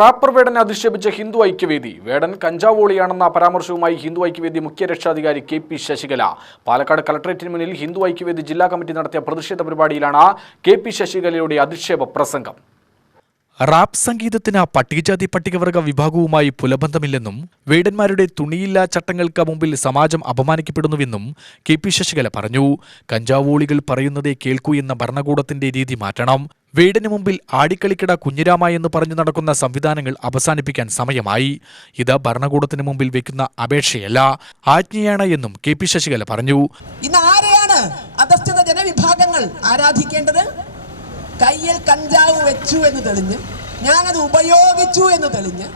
Wrapper വേടനെ അധിക്ഷേപിച്ച Hindu Aikyavedi. വേടൻ കഞ്ചാവോളിയാണെന്ന പരാമർശവുമായി ഹിന്ദു ഐക്യവേദി മുഖ്യ രക്ഷാധികാരി KP Sasikala. Palakkad കളക്ടറേറ്റിന് മുന്നിൽ ഹിന്ദു ഐക്യവേദി ജില്ലാ കമ്മിറ്റി നടത്തിയ പ്രതിഷേധ പരിപാടിയിലാണ് KP ശശികലയുടെ അധിക്ഷേപ പ്രസംഗം. റാപ്പ് സംഗീതത്തിന് പട്ടികജാതി പട്ടികവർഗ വിഭാഗവുമായി പുലബന്ധമില്ലെന്നും വേടന്മാരുടെ തുണിയില്ലാ ചട്ടങ്ങൾക്ക് മുമ്പിൽ സമാജം അപമാനിക്കപ്പെടുന്നുവെന്നും KP ശശികല പറഞ്ഞു. കഞ്ചാവോളികൾ പറയുന്നതേ കേൾക്കൂ എന്ന ഭരണകൂടത്തിന്റെ രീതി മാറ്റണം. വേടന് മുമ്പിൽ ആടിക്കളിക്കട കുഞ്ഞിരാമ എന്ന് പറഞ്ഞു നടക്കുന്ന സംവിധാനങ്ങൾ അവസാനിപ്പിക്കാൻ സമയമായി. ഇത് ഭരണകൂടത്തിന് മുമ്പിൽ വെക്കുന്ന അപേക്ഷയല്ല, ആജ്ഞയാണ് എന്നും KP ശശികല പറഞ്ഞു. ഇന്ന് ആരെയാണ് അധസ്ഥിത ജനവിഭാഗങ്ങൾ ആരാധിക്കേണ്ടത്? കയ്യിൽ കഞ്ചാവ് വെച്ചു എന്ന് തെളിഞ്ഞ്, ഞാനത് ഉപയോഗിച്ചു എന്ന് തെളിഞ്ഞ്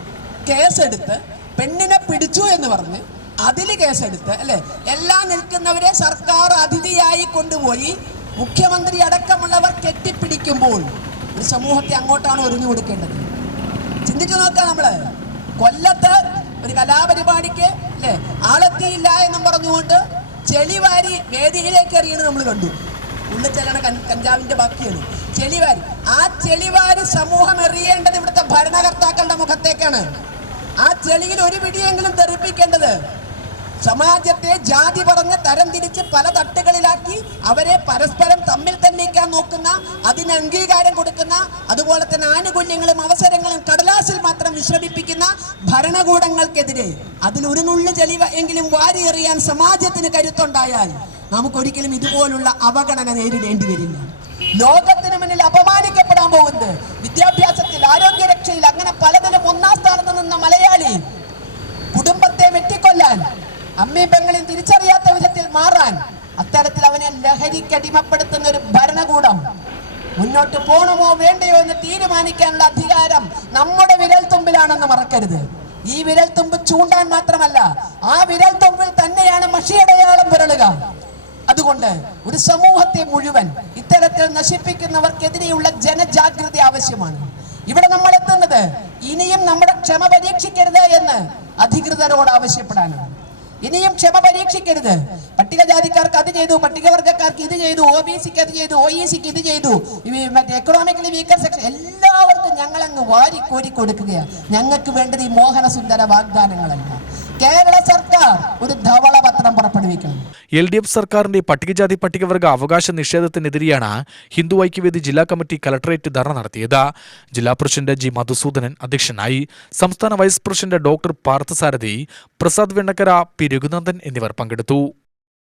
കേസെടുത്ത്, പെണ്ണിനെ പിടിച്ചു എന്ന് പറഞ്ഞ് അതിൽ കേസെടുത്ത്, അല്ലെ, എല്ലാം നിൽക്കുന്നവരെ സർക്കാർ അതിഥിയായി കൊണ്ടുപോയി മുഖ്യമന്ത്രി അടക്കമുള്ളവർ കെട്ടിപ്പിടിക്കുമ്പോൾ ഒരു സമൂഹത്തെ അങ്ങോട്ടാണ് ഒഴിഞ്ഞു കൊടുക്കേണ്ടത്. ചിന്തിച്ചു നോക്കാം. നമ്മള് കൊല്ലത്ത് ഒരു കലാപരിപാടിക്ക്, അല്ലെ, ആളെത്തിയില്ല എന്നും പറഞ്ഞുകൊണ്ട് ചെളിവാരി വേദിയിലേക്ക് എറിയുന്നത് നമ്മൾ കണ്ടു. ഉള്ളിൽ ചെല്ലണ കഞ്ചാവിന്റെ ബാക്കിയാണ് ചെളിവാരി. ആ ചെളിവാരി സമൂഹം എറിയേണ്ടത് ഇവിടുത്തെ ഭരണകർത്താക്കളുടെ മുഖത്തേക്കാണ്. ആ ചെളിയിൽ ഒരു പിടിയെങ്കിലും തെറിപ്പിക്കേണ്ടത് സമാജത്തെ ജാതി പറഞ്ഞ് തരംതിരിച്ച് പല തട്ടുകളിലാക്കി അവരെ പരസ്പരം തമ്മിൽ തന്നിക്കാൻ നോക്കുന്ന, അതിന് അംഗീകാരം കൊടുക്കുന്ന, അതുപോലെ തന്നെ ആനുകൂല്യങ്ങളും അവസരങ്ങളും കടലാസിൽ മാത്രം വിശ്രമിപ്പിക്കുന്ന ഭരണകൂടങ്ങൾക്കെതിരെ അതിലൊരു നുള്ളു ചെളി എങ്കിലും വാരി എറിയാൻ സമാജത്തിന് കരുത്തുണ്ടായാൽ നമുക്കൊരിക്കലും ഇതുപോലുള്ള അവഗണന നേരിടേണ്ടി വരില്ല. ലോകത്തിന് മുന്നിൽ അപമാനിക്കപ്പെടാൻ പോകുന്നത് വിദ്യാഭ്യാസത്തിൽ, ആരോഗ്യരക്ഷയിൽ, അങ്ങനെ പലതിലും ഒന്നാം സ്ഥാനത്ത് നിന്ന മലയാളി കുടുംബത്തെ വെട്ടിക്കൊല്ലാൻ, അമ്മയും പെങ്ങളെയും തിരിച്ചറിയാത്ത വിധത്തിൽ മാറാൻ, അത്തരത്തിൽ അവനെ ലഹരിക്കടിമപ്പെടുത്തുന്ന ഒരു ഭരണകൂടം മുന്നോട്ട് പോകണമോ വേണ്ടയോ എന്ന് തീരുമാനിക്കാനുള്ള അധികാരം നമ്മുടെ വിരൽത്തുമ്പിലാണെന്ന് മറക്കരുത്. ഈ വിരൽത്തുമ്പ് ചൂണ്ടാൻ മാത്രമല്ല, ആ വിരൽത്തുമ്പിൽ തന്നെയാണ് മഷിയടയാളം പുരളുക. അതുകൊണ്ട് ഒരു സമൂഹത്തെ മുഴുവൻ ഇത്തരത്തിൽ നശിപ്പിക്കുന്നവർക്കെതിരെയുള്ള ജനജാഗ്രത ആവശ്യമാണ്. ഇവിടെ നമ്മൾ എത്തുന്നത് ഇനിയും നമ്മുടെ ക്ഷമ പരീക്ഷിക്കരുത് എന്ന് അധികൃതരോട് ആവശ്യപ്പെടാനാണ്. ഇനിയും ക്ഷമ പരീക്ഷിക്കരുത്. പട്ടികജാതിക്കാർക്ക് അത് ചെയ്തു, പട്ടികവർഗക്കാർക്ക് ഇത് ചെയ്തു, OBCക്ക് അത് ചെയ്തു, OECക്ക് ഇത് ചെയ്തു, മറ്റേ എക്കണോമിക്കലി വീക്കർ സെക്ഷൻ, എല്ലാവർക്കും ഞങ്ങളങ്ങ് വാരിക്കോരി കൊടുക്കുകയാണ്. ഞങ്ങൾക്ക് വേണ്ടത് ഈ മോഹനസുന്ദര വാഗ്ദാനങ്ങളല്ല. കേരള സർക്കാർ ഒരു ധവളപത്രം പുറപ്പെടുവിക്കണം. LDF സർക്കാരിന്റെ പട്ടികജാതി പട്ടികവർഗ അവകാശ നിഷേധത്തിനെതിരെയാണ് ഹിന്ദു ഐക്യവേദി ജില്ലാ കമ്മിറ്റി കളക്ടറേറ്റ് ധർണ നടത്തിയത്. ജില്ലാ പ്രസിഡന്റ് G മധുസൂദനൻ അധ്യക്ഷനായി. സംസ്ഥാന vice president doctor Parthasarathy, Prasad Vennakkara, P Raghunandan എന്നിവർ പങ്കെടുത്തു.